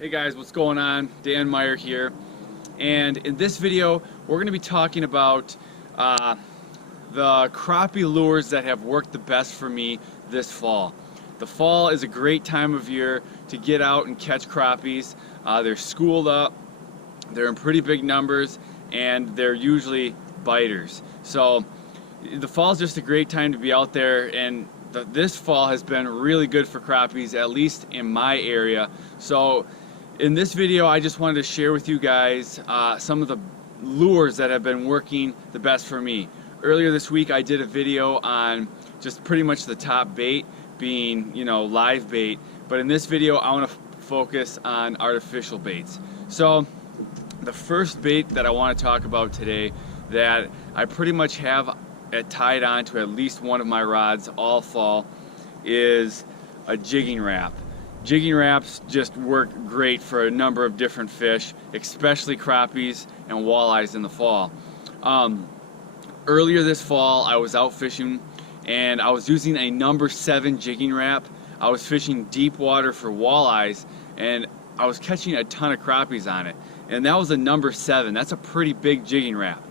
Hey guys, what's going on? Dan Meyer here, and in this video we're going to be talking about the crappie lures that have worked the best for me this fall. The fall is a great time of year to get out and catch crappies. They're schooled up, they're in pretty big numbers, and they're usually biters. So the fall is just a great time to be out there, and this fall has been really good for crappies, at least in my area. So in this video, I just wanted to share with you guys some of the lures that have been working the best for me. Earlier this week, I did a video on just pretty much the top bait being, live bait. But in this video, I want to focus on artificial baits. So the first bait that I want to talk about today that I pretty much have tied on to at least one of my rods all fall is a jigging ramp. Jigging ramps just work great for a number of different fish, especially crappies and walleyes in the fall. Earlier this fall, I was out fishing and I was using a number 7 jigging ramp. I was fishing deep water for walleyes and I was catching a ton of crappies on it. And that was a number 7. That's a pretty big jigging ramp.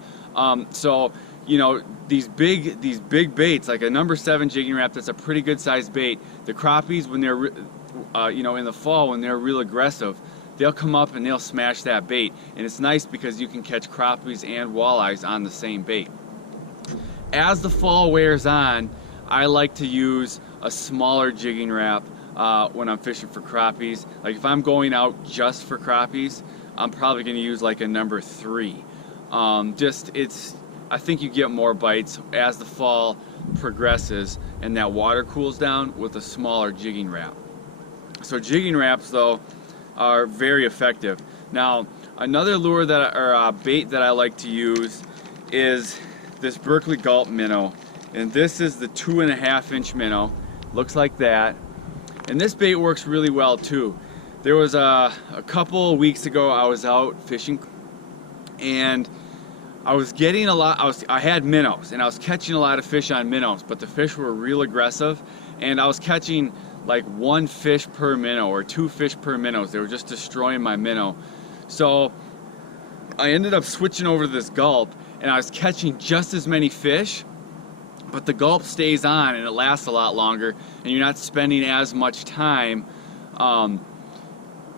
So these big baits, like a number 7 jigging ramp, that's a pretty good sized bait. The crappies, when they're in the fall, when they're real aggressive, they'll come up and they'll smash that bait. And it's nice because you can catch crappies and walleyes on the same bait. As the fall wears on, I like to use a smaller jigging ramp when I'm fishing for crappies. Like if I'm going out just for crappies, I'm probably going to use like a number 3. I think you get more bites as the fall progresses and that water cools down with a smaller jigging ramp. So jigging ramps, though, are very effective. Now, another lure bait that I like to use is this Berkley Gulp minnow, and this is the 2.5-inch minnow. Looks like that, and this bait works really well too. There was a couple of weeks ago I was out fishing, and I was getting a lot. I had minnows, and I was catching a lot of fish on minnows, but the fish were real aggressive, and I was catching like 1 fish per minnow or 2 fish per minnows. They were just destroying my minnow. So I ended up switching over to this gulp, and I was catching just as many fish, but the gulp stays on and it lasts a lot longer, and you're not spending as much time,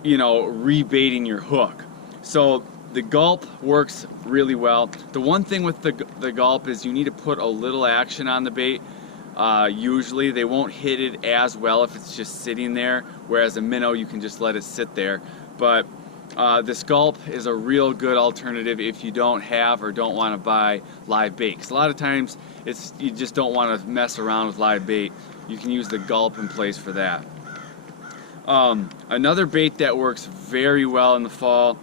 rebaiting your hook. So the gulp works really well. The one thing with the gulp is you need to put a little action on the bait. Usually they won't hit it as well if it's just sitting there, whereas a minnow you can just let it sit there. But this gulp is a real good alternative if you don't have or don't want to buy live bait. 'Cause a lot of times you just don't want to mess around with live bait. You can use the gulp in place for that. Another bait that works very well in the fall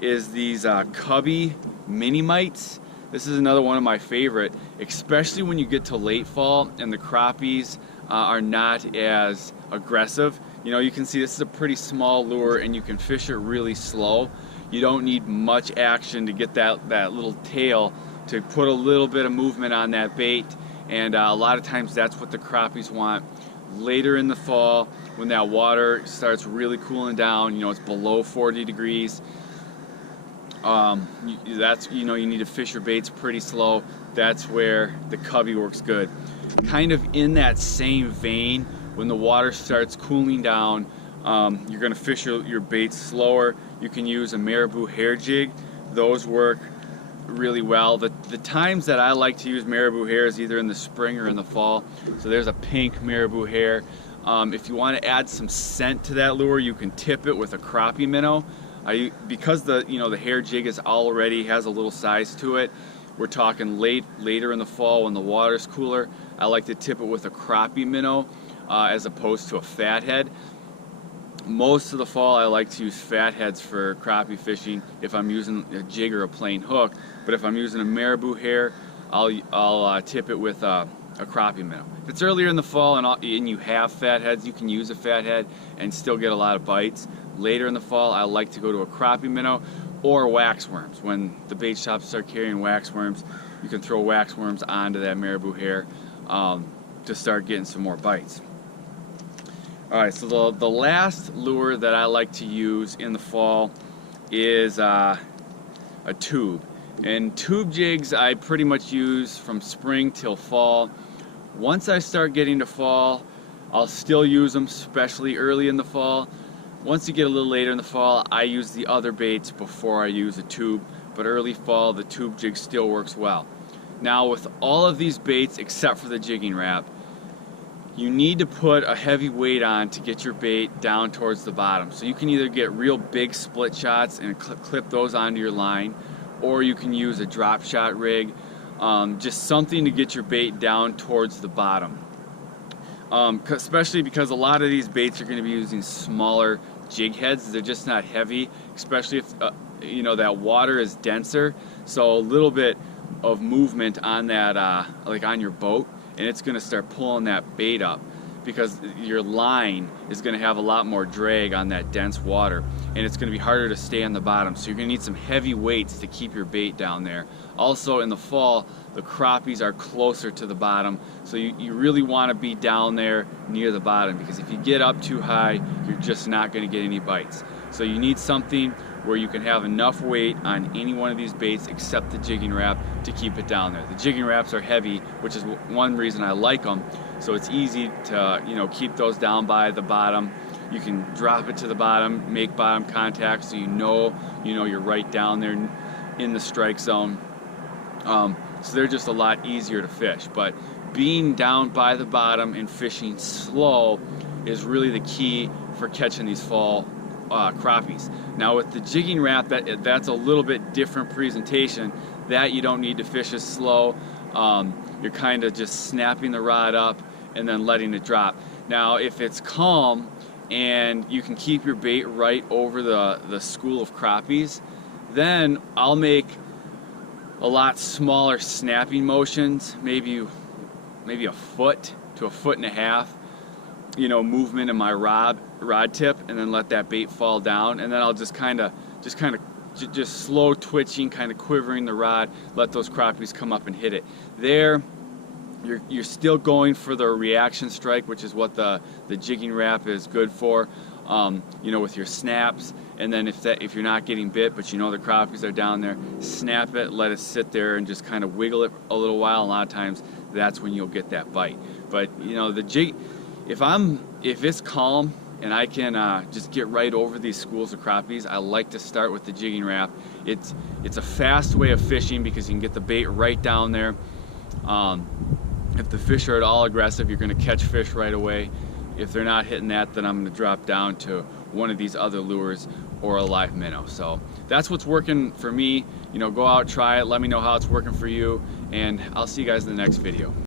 is these Cubby mini mites. This is another one of my favorite, especially when you get to late fall and the crappies are not as aggressive. You can see this is a pretty small lure and you can fish it really slow. You don't need much action to get that little tail to put a little bit of movement on that bait, and a lot of times that's what the crappies want. Later in the fall, when that water starts really cooling down, it's below 40 degrees, you need to fish your baits pretty slow. That's where the Cubby works good. Kind of in that same vein, when the water starts cooling down, you're going to fish your baits slower. You can use a Marabou Hair jig. Those work really well. The times that I like to use Marabou Hair is either in the spring or in the fall. So there's a pink Marabou Hair. If you want to add some scent to that lure, you can tip it with a crappie minnow. Because the hair jig already has a little size to it, we're talking later in the fall when the water's cooler, I like to tip it with a crappie minnow as opposed to a fathead. Most of the fall I like to use fatheads for crappie fishing if I'm using a jig or a plain hook, but if I'm using a Marabou Hair, I'll tip it with a crappie minnow. If it's earlier in the fall and you have fatheads, you can use a fathead and still get a lot of bites. Later in the fall, I like to go to a crappie minnow or waxworms. When the bait shops start carrying waxworms, you can throw waxworms onto that Marabou Hair to start getting some more bites. Alright, so the last lure that I like to use in the fall is a tube. And tube jigs I pretty much use from spring till fall. Once I start getting to fall, I'll still use them, especially early in the fall. Once you get a little later in the fall, I use the other baits before I use a tube, but early fall the tube jig still works well. Now with all of these baits except for the jigging wrap, you need to put a heavy weight on to get your bait down towards the bottom. So you can either get real big split shots and clip those onto your line, or you can use a drop shot rig, just something to get your bait down towards the bottom. Especially because a lot of these baits are going to be using smaller jig heads. They're just not heavy, especially if you know that water is denser. So a little bit of movement on that, like on your boat, and it's going to start pulling that bait up, because your line is going to have a lot more drag on that dense water, and it's going to be harder to stay on the bottom. So you're going to need some heavy weights to keep your bait down there. Also in the fall, the crappies are closer to the bottom, so you really want to be down there near the bottom, because if you get up too high, you're just not going to get any bites. So you need something where you can have enough weight on any one of these baits except the jigging wrap to keep it down there. The jigging wraps are heavy, which is one reason I like them. So it's easy to keep those down by the bottom. You can drop it to the bottom, make bottom contact, so you know you're right down there in the strike zone. So they're just a lot easier to fish. But being down by the bottom and fishing slow is really the key for catching these fall crappies. Now with the jigging wrap, that's a little bit different presentation. That you don't need to fish as slow. You're kind of just snapping the rod up and then letting it drop. Now if it's calm and you can keep your bait right over the school of crappies, then I'll make a lot smaller snapping motions, maybe a foot to a foot and a half, movement in my rod tip, and then let that bait fall down, and then I'll just slow twitching, kind of quivering the rod, let those crappies come up and hit it. There, you're still going for the reaction strike, which is what the jigging wrap is good for, with your snaps. And then if you're not getting bit, but the crappies are down there, snap it, let it sit there, and just kind of wiggle it a little while. A lot of times, that's when you'll get that bite. But the jig, if it's calm and I can just get right over these schools of crappies, I like to start with the jigging wrap. It's a fast way of fishing because you can get the bait right down there. If the fish are at all aggressive, you're going to catch fish right away. If they're not hitting that, then I'm going to drop down to one of these other lures or a live minnow. So that's what's working for me. Go out, try it, let me know how it's working for you, and I'll see you guys in the next video.